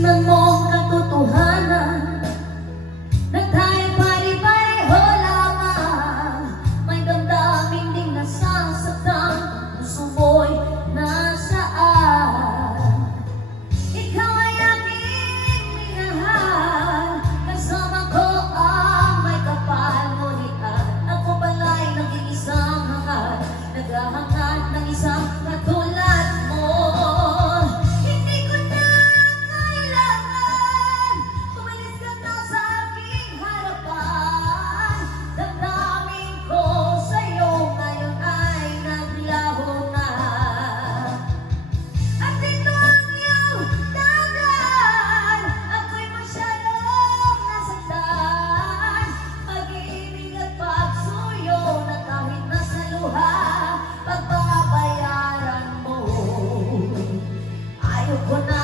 Tingnan mo ang katotohanan na tayo pare-pareho lamang. May damdamin ding nasasaktan, puso mo'y nasaan. Ikaw ay aking minahal, kasama ko ang may kapal. Ngunit ako pala'y naging isang hangad, naghahangad ng isang katulad mo. Hindi ko na kailangan tumalis ka na sa aking harapan. Damdamin ko sa'yo ngayon ay naglaho na. At ito ang iyong dahilan, ako'y masyadong nasaktan. Pag-ibig at pagsuyo na kahit nasa luha, pagbabayaran mo. Ayaw ko na